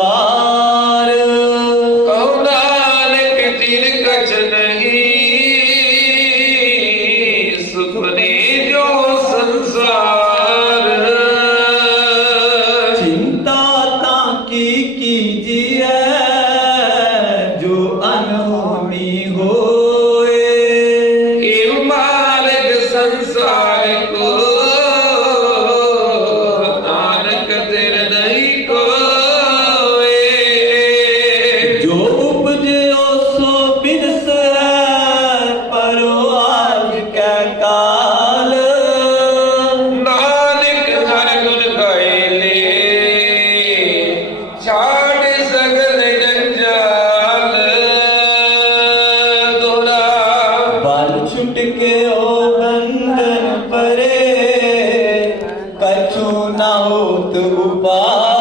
あ छुट के ओ बंधन परे कछु ना हो तो उपाय।